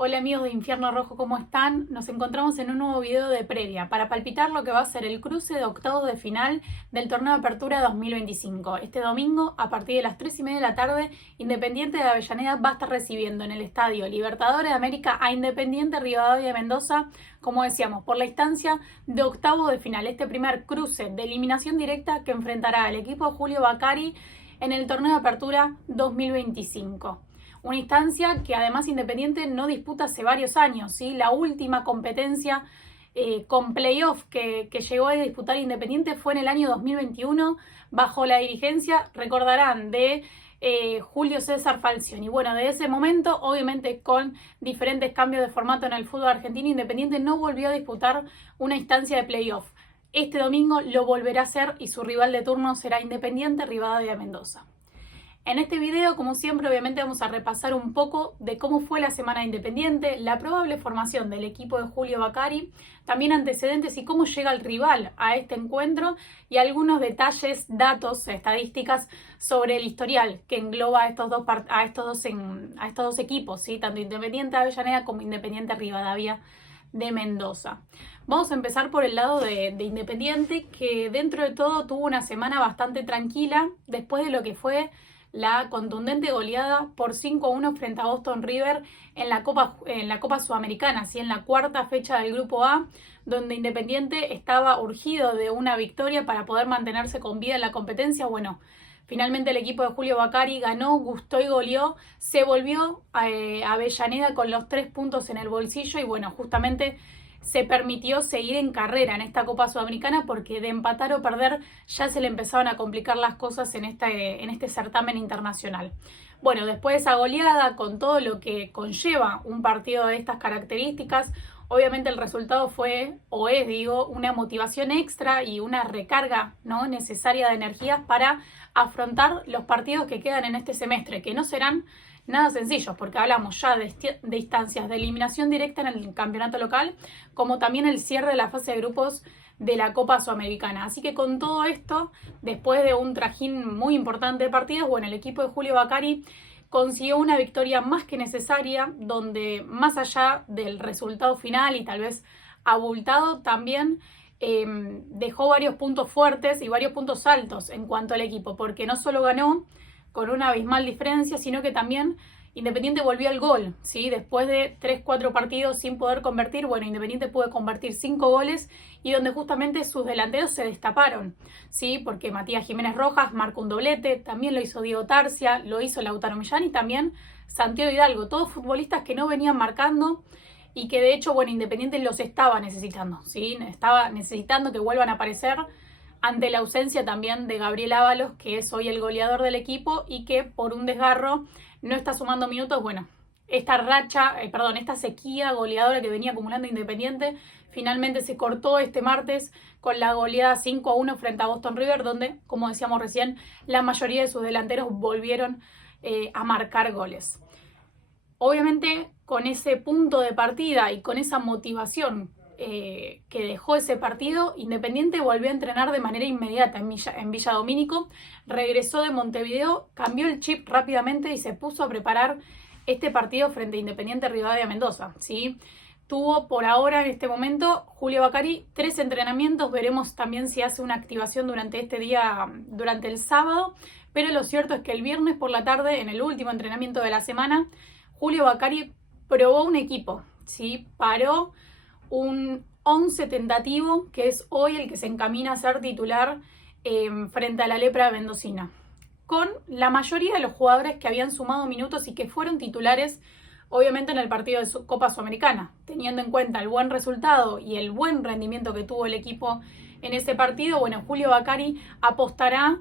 Hola amigos de Infierno Rojo, ¿cómo están? Nos encontramos en un nuevo video de previa para palpitar lo que va a ser el cruce de octavos de final del Torneo de Apertura 2025. Este domingo, a partir de las 3:30 de la tarde, Independiente de Avellaneda va a estar recibiendo en el Estadio Libertadores de América a Independiente Rivadavia de Mendoza, como decíamos, por la instancia de octavos de final. Este primer cruce de eliminación directa que enfrentará al equipo de Julio Bacari en el Torneo de Apertura 2025. Una instancia que además Independiente no disputa hace varios años, ¿sí? La última competencia con playoff que llegó a disputar Independiente fue en el año 2021 bajo la dirigencia, recordarán, de Julio César Falcioni. Bueno, de ese momento, obviamente con diferentes cambios de formato en el fútbol argentino, Independiente no volvió a disputar una instancia de playoff. Este domingo lo volverá a hacer y su rival de turno será Independiente Rivadavia de Mendoza. En este video, como siempre, obviamente vamos a repasar un poco de cómo fue la semana de Independiente, la probable formación del equipo de Julio Bacari, también antecedentes y cómo llega el rival a este encuentro y algunos detalles, datos, estadísticas sobre el historial que engloba a estos dos equipos, ¿sí? Tanto Independiente Avellaneda como Independiente Rivadavia de Mendoza. Vamos a empezar por el lado de Independiente, que dentro de todo tuvo una semana bastante tranquila después de lo que fue la contundente goleada por 5-1 frente a Boston River en la Copa Sudamericana, ¿sí? En la cuarta fecha del Grupo A, donde Independiente estaba urgido de una victoria para poder mantenerse con vida en la competencia. Bueno, finalmente el equipo de Julio Bacari ganó, gustó y goleó, se volvió a Avellaneda con los 3 puntos en el bolsillo y bueno, justamente se permitió seguir en carrera en esta Copa Sudamericana porque de empatar o perder ya se le empezaban a complicar las cosas en este certamen internacional. Bueno, después de esa goleada, con todo lo que conlleva un partido de estas características, obviamente el resultado fue, o es, digo, una motivación extra y una recarga, ¿no?, necesaria de energías para afrontar los partidos que quedan en este semestre, que no serán nada sencillos, porque hablamos ya de instancias de eliminación directa en el campeonato local, como también el cierre de la fase de grupos de la Copa Sudamericana. Así que con todo esto, después de un trajín muy importante de partidos, bueno, el equipo de Julio Bacari consiguió una victoria más que necesaria, donde más allá del resultado final y tal vez abultado, también dejó varios puntos fuertes y varios puntos altos en cuanto al equipo, porque no solo ganó con una abismal diferencia, sino que también Independiente volvió al gol, ¿sí? Después de 3-4 partidos sin poder convertir, bueno, Independiente pudo convertir 5 goles y donde justamente sus delanteros se destaparon, ¿sí? Porque Matías Jiménez Rojas marcó un doblete, también lo hizo Diego Tarcia, lo hizo Lautaro Millán y también Santiago Hidalgo, todos futbolistas que no venían marcando y que de hecho, bueno, Independiente los estaba necesitando, ¿sí? Estaba necesitando que vuelvan a aparecer ante la ausencia también de Gabriel Ábalos, que es hoy el goleador del equipo y que por un desgarro no está sumando minutos. Bueno, esta sequía goleadora que venía acumulando Independiente, finalmente se cortó este martes con la goleada 5-1 frente a Boston River, donde, como decíamos recién, la mayoría de sus delanteros volvieron a marcar goles. Obviamente, con ese punto de partida y con esa motivación que dejó ese partido, Independiente volvió a entrenar de manera inmediata en Villa Domínico, regresó de Montevideo, cambió el chip rápidamente y se puso a preparar este partido frente a Independiente Rivadavia de Mendoza, ¿sí? Tuvo por ahora, en este momento, Julio Bacari 3 entrenamientos, veremos también si hace una activación durante este día, durante el sábado, pero lo cierto es que el viernes por la tarde, en el último entrenamiento de la semana, Julio Bacari probó un equipo, ¿sí? Paró un 11 tentativo, que es hoy el que se encamina a ser titular frente a la Lepra mendocina, con la mayoría de los jugadores que habían sumado minutos y que fueron titulares, obviamente, en el partido de Copa Sudamericana, teniendo en cuenta el buen resultado y el buen rendimiento que tuvo el equipo en ese partido. Bueno, Julio Bacari apostará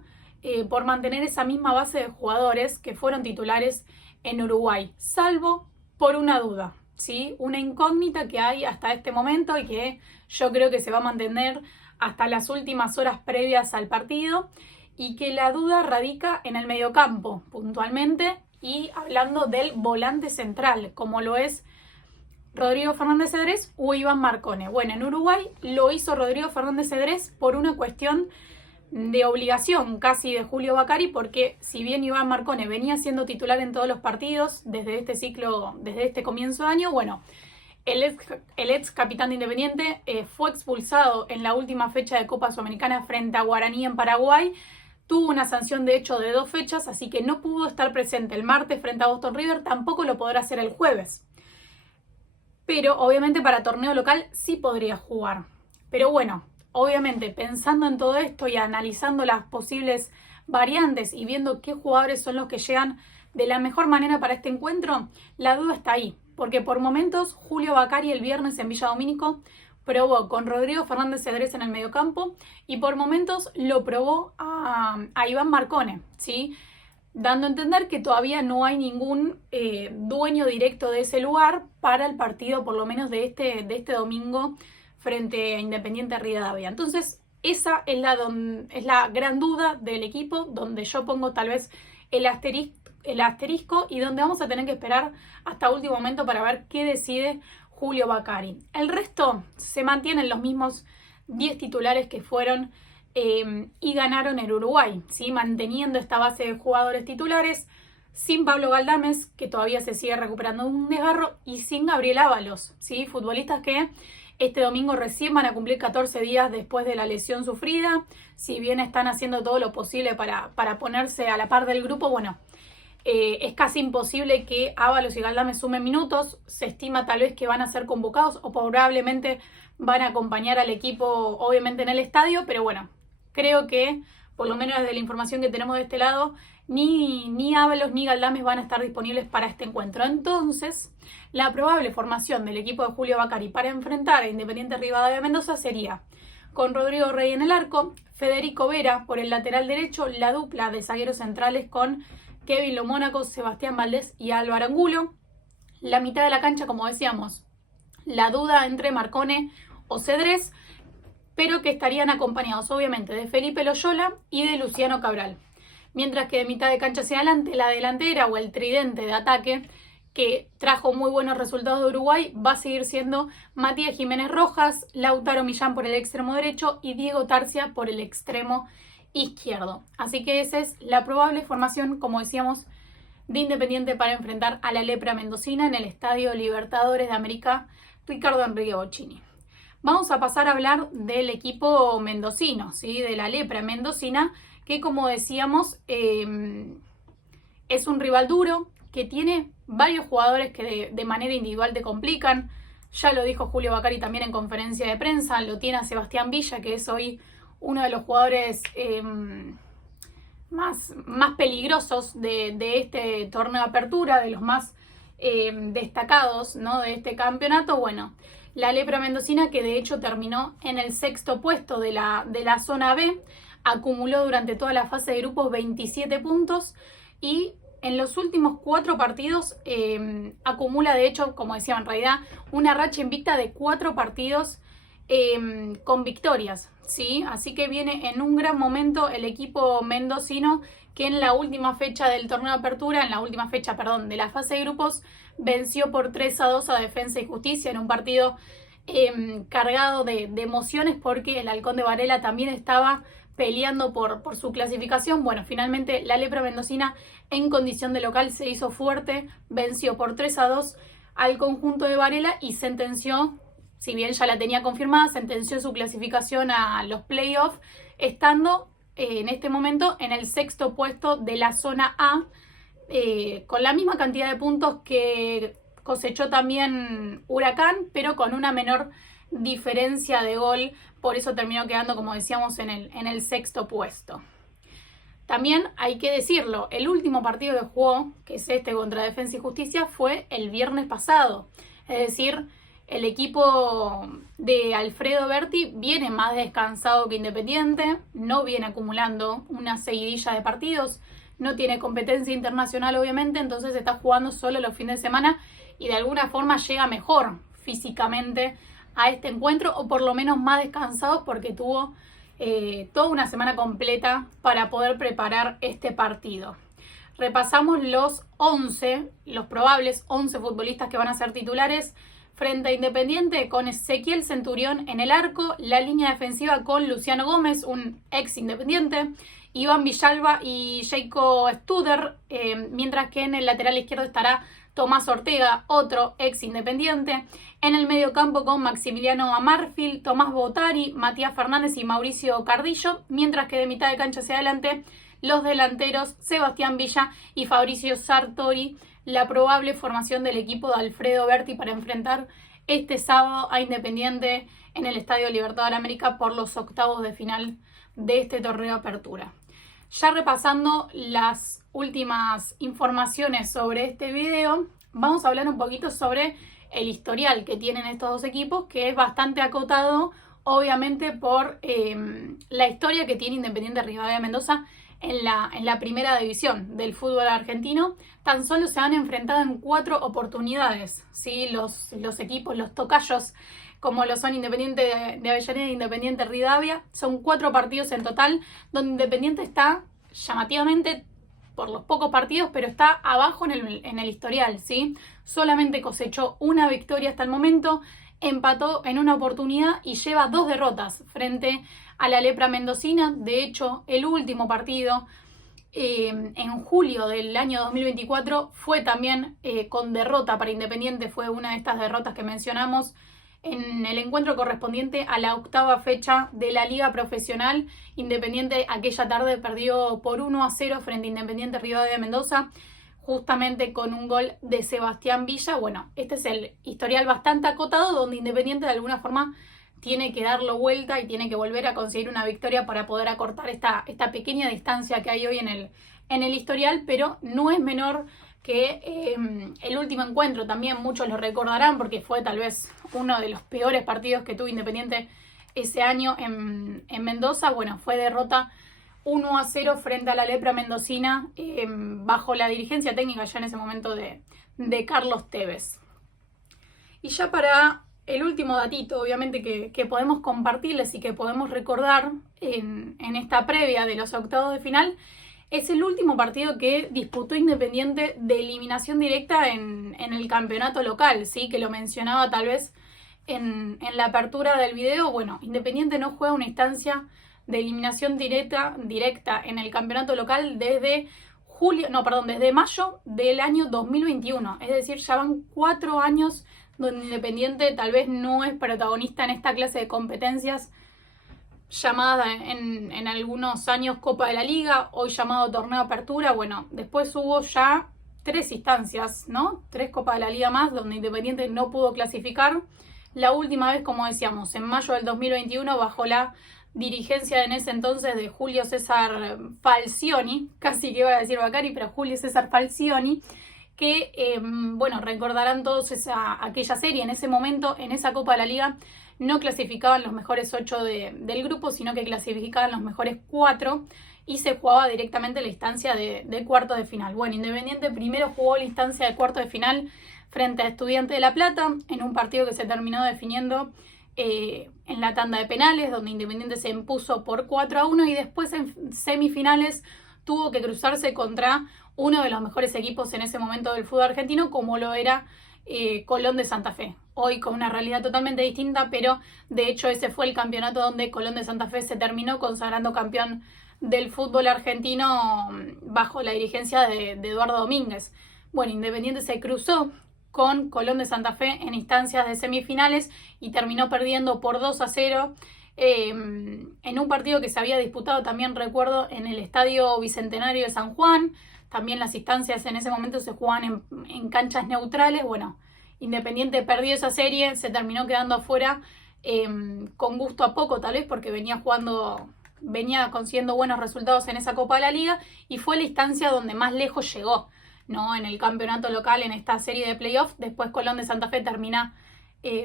por mantener esa misma base de jugadores que fueron titulares en Uruguay, salvo por una duda, ¿sí? Una incógnita que hay hasta este momento y que yo creo que se va a mantener hasta las últimas horas previas al partido, y que la duda radica en el mediocampo, puntualmente, y hablando del volante central, como lo es Rodrigo Fernández Cedrés o Iván Marcone. Bueno, en Uruguay lo hizo Rodrigo Fernández Cedrés por una cuestión de obligación casi de Julio Bacari, porque si bien Iván Marcone venía siendo titular en todos los partidos desde este ciclo, desde este comienzo de año, bueno, el ex capitán de Independiente fue expulsado en la última fecha de Copa Sudamericana frente a Guaraní en Paraguay. Tuvo una sanción de hecho de 2 fechas, así que no pudo estar presente el martes frente a Boston River, tampoco lo podrá hacer el jueves. Pero obviamente para torneo local sí podría jugar. Pero bueno, obviamente pensando en todo esto y analizando las posibles variantes y viendo qué jugadores son los que llegan de la mejor manera para este encuentro, la duda está ahí. Porque por momentos Julio Bacari el viernes en Villa Domínico probó con Rodrigo Fernández Cedrés en el mediocampo y por momentos lo probó a Iván Marcone, ¿sí? Dando a entender que todavía no hay ningún dueño directo de ese lugar para el partido, por lo menos de este domingo, frente a Independiente Rivadavia. Entonces, esa es la gran duda del equipo, donde yo pongo tal vez el asterisco y donde vamos a tener que esperar hasta último momento para ver qué decide Julio Bacari. El resto se mantienen los mismos 10 titulares que fueron y ganaron en Uruguay, ¿sí? Manteniendo esta base de jugadores titulares, sin Pablo Galdames, que todavía se sigue recuperando de un desgarro, y sin Gabriel Ábalos, ¿sí? Futbolistas que este domingo recién van a cumplir 14 días después de la lesión sufrida. Si bien están haciendo todo lo posible para ponerse a la par del grupo, bueno, es casi imposible que Ábalos y Galdames sumen minutos. Se estima tal vez que van a ser convocados o probablemente van a acompañar al equipo, obviamente, en el estadio, pero bueno, creo que, por lo menos desde la información que tenemos de este lado, ni Ábalos ni Galdames van a estar disponibles para este encuentro. Entonces, la probable formación del equipo de Julio Bacari para enfrentar a Independiente Rivadavia Mendoza sería con Rodrigo Rey en el arco, Federico Vera por el lateral derecho, la dupla de zagueros centrales con Kevin Lo Mónaco, Sebastián Valdés y Álvaro Angulo. La mitad de la cancha, como decíamos, la duda entre Marcone o Cedrés, pero que estarían acompañados obviamente de Felipe Loyola y de Luciano Cabral. Mientras que de mitad de cancha hacia adelante, la delantera o el tridente de ataque que trajo muy buenos resultados de Uruguay va a seguir siendo Matías Jiménez Rojas, Lautaro Millán por el extremo derecho y Diego Tarcia por el extremo izquierdo. Así que esa es la probable formación, como decíamos, de Independiente para enfrentar a la Lepra Mendocina en el Estadio Libertadores de América Ricardo Enrique Bocchini. Vamos a pasar a hablar del equipo mendocino, ¿sí? De la Lepra Mendocina, que como decíamos es un rival duro, que tiene varios jugadores que de manera individual te complican. Ya lo dijo Julio Bacari también en conferencia de prensa, lo tiene a Sebastián Villa, que es hoy uno de los jugadores más peligrosos de este torneo de apertura, de los más destacados, ¿no? De este campeonato. Bueno, la Lepra Mendocina, que de hecho terminó en el 6º puesto de la zona B, acumuló durante toda la fase de grupos 27 puntos y en los últimos 4 partidos acumula, de hecho, como decía, en realidad, una racha invicta de 4 partidos con victorias, ¿sí? Así que viene en un gran momento el equipo mendocino, que en la última fecha del torneo de apertura, en la última fecha, perdón, de la fase de grupos, venció por 3-2 a Defensa y Justicia en un partido cargado de emociones, porque el Halcón de Varela también estaba peleando por su clasificación. Bueno, finalmente la Lepra Mendocina en condición de local se hizo fuerte, venció por 3-2 al conjunto de Varela y sentenció, si bien ya la tenía confirmada, sentenció su clasificación a los playoffs, estando en este momento en el 6º puesto de la zona A, con la misma cantidad de puntos que cosechó también Huracán, pero con una menor diferencia de gol, por eso terminó quedando, como decíamos, en el 6º puesto. También hay que decirlo, el último partido que jugó, que es este contra Defensa y Justicia, fue el viernes pasado. Es decir, el equipo de Alfredo Berti viene más descansado que Independiente, no viene acumulando una seguidilla de partidos, no tiene competencia internacional obviamente, entonces está jugando solo los fines de semana y de alguna forma llega mejor físicamente a este encuentro, o por lo menos más descansados, porque tuvo toda una semana completa para poder preparar este partido. Repasamos los probables 11 futbolistas que van a ser titulares. frente a Independiente con Ezequiel Centurión en el arco, la línea defensiva con Luciano Gómez, un ex Independiente, Iván Villalba y Jacob Studer, mientras que en el lateral izquierdo estará Tomás Ortega, otro ex Independiente. En el mediocampo con Maximiliano Amarfil, Tomás Botari, Matías Fernández y Mauricio Cardillo, mientras que de mitad de cancha hacia adelante los delanteros Sebastián Villa y Fabricio Sartori, la probable formación del equipo de Alfredo Berti para enfrentar este sábado a Independiente en el Estadio Libertador América por los octavos de final de este torneo de apertura. Ya repasando las últimas informaciones sobre este video, vamos a hablar un poquito sobre el historial que tienen estos dos equipos, que es bastante acotado, obviamente, por la historia que tiene Independiente Rivadavia Mendoza en la primera división del fútbol argentino. Tan solo se han enfrentado en 4 oportunidades, ¿sí? Los equipos, los tocayos, como lo son Independiente de Avellaneda e Independiente Rivadavia, son 4 partidos en total, donde Independiente está llamativamente por los pocos partidos, pero está abajo en el historial, ¿sí? Solamente cosechó una victoria hasta el momento, empató en una oportunidad y lleva 2 derrotas frente a la Lepra Mendocina. De hecho, el último partido en julio del año 2024 fue también con derrota para Independiente. Fue una de estas derrotas que mencionamos en el encuentro correspondiente a la 8ª fecha de la Liga Profesional. Independiente aquella tarde perdió por 1-0 frente a Independiente Rivadavia Mendoza, justamente con un gol de Sebastián Villa. Bueno, este es el historial bastante acotado, donde Independiente de alguna forma tiene que darlo vuelta y tiene que volver a conseguir una victoria para poder acortar esta pequeña distancia que hay hoy en el historial, pero no es menor que el último encuentro. También muchos lo recordarán porque fue tal vez uno de los peores partidos que tuvo Independiente ese año en Mendoza. Bueno, fue derrota 1-0 frente a la Lepra Mendocina, bajo la dirigencia técnica ya en ese momento de Carlos Tevez. Y ya para el último datito, obviamente, que podemos compartirles y que podemos recordar en esta previa de los octavos de final, es el último partido que disputó Independiente de eliminación directa en el campeonato local, ¿sí? Que lo mencionaba tal vez en la apertura del video. Bueno, Independiente no juega una instancia de eliminación directa en el campeonato local desde mayo del año 2021. Es decir, ya van 4 años donde Independiente tal vez no es protagonista en esta clase de competencias llamada en algunos años Copa de la Liga, hoy llamado Torneo de Apertura. Bueno, después hubo ya 3 instancias, ¿no? 3 Copas de la Liga más, donde Independiente no pudo clasificar. La última vez, como decíamos, en mayo del 2021, bajo la dirigencia en ese entonces de Julio César Falcioni, casi que iba a decir Bacari, pero Julio César Falcioni, que, bueno, recordarán todos aquella serie. En ese momento, en esa Copa de la Liga, no clasificaban los mejores 8 del grupo, sino que clasificaban los mejores 4 y se jugaba directamente la instancia de cuartos de final. Bueno, Independiente primero jugó la instancia de cuartos de final frente a Estudiantes de La Plata, en un partido que se terminó definiendo en la tanda de penales, donde Independiente se impuso por 4-1, y después en semifinales tuvo que cruzarse contra uno de los mejores equipos en ese momento del fútbol argentino, como lo era Colón de Santa Fe. Hoy con una realidad totalmente distinta, pero de hecho ese fue el campeonato donde Colón de Santa Fe se terminó consagrando campeón del fútbol argentino bajo la dirigencia de Eduardo Domínguez. Bueno, Independiente se cruzó con Colón de Santa Fe en instancias de semifinales y terminó perdiendo por 2-0 en un partido que se había disputado, también recuerdo, en el Estadio Bicentenario de San Juan. También las instancias en ese momento se jugaban en canchas neutrales. Bueno, Independiente perdió esa serie, se terminó quedando afuera con gusto a poco, tal vez porque venía consiguiendo buenos resultados en esa Copa de la Liga, y fue la instancia donde más lejos llegó, ¿no? En el campeonato local, en esta serie de playoffs. Después Colón de Santa Fe termina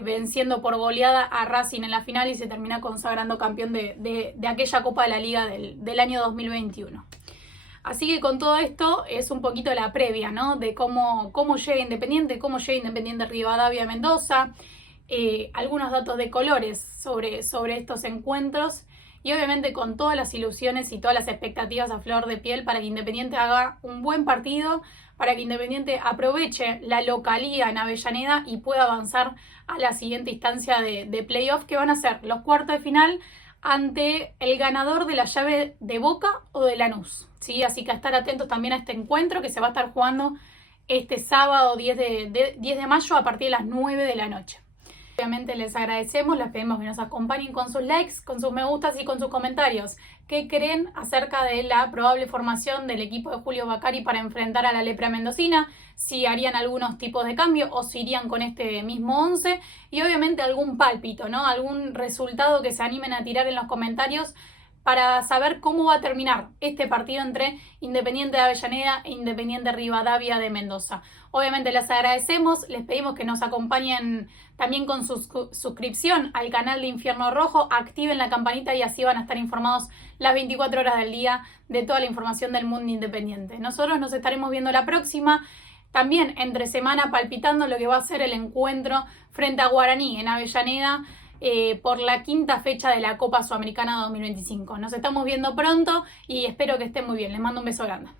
venciendo por goleada a Racing en la final y se termina consagrando campeón de aquella Copa de la Liga del año 2021. Así que con todo esto es un poquito la previa, ¿no? De cómo llega Independiente Rivadavia Mendoza, algunos datos de colores sobre estos encuentros y obviamente con todas las ilusiones y todas las expectativas a flor de piel para que Independiente haga un buen partido, para que Independiente aproveche la localía en Avellaneda y pueda avanzar a la siguiente instancia de playoff, que van a ser los cuartos de final ante el ganador de la llave de Boca o de Lanús, ¿sí? Así que a estar atentos también a este encuentro que se va a estar jugando este sábado 10 de mayo a partir de las 9 de la noche. Obviamente les agradecemos, les pedimos que nos acompañen con sus likes, con sus me gustas y con sus comentarios. ¿Qué creen acerca de la probable formación del equipo de Julio Bacari para enfrentar a la Lepra mendocina? Si harían algunos tipos de cambio o si irían con este mismo 11. Y obviamente algún pálpito, ¿no? Algún resultado que se animen a tirar en los comentarios para saber cómo va a terminar este partido entre Independiente de Avellaneda e Independiente Rivadavia de Mendoza. Obviamente les agradecemos, les pedimos que nos acompañen también con su suscripción al canal de Infierno Rojo, activen la campanita y así van a estar informados las 24 horas del día de toda la información del mundo independiente. Nosotros nos estaremos viendo la próxima, también entre semana palpitando lo que va a ser el encuentro frente a Guaraní en Avellaneda, por la quinta fecha de la Copa Sudamericana 2025. Nos estamos viendo pronto y espero que estén muy bien. Les mando un beso grande.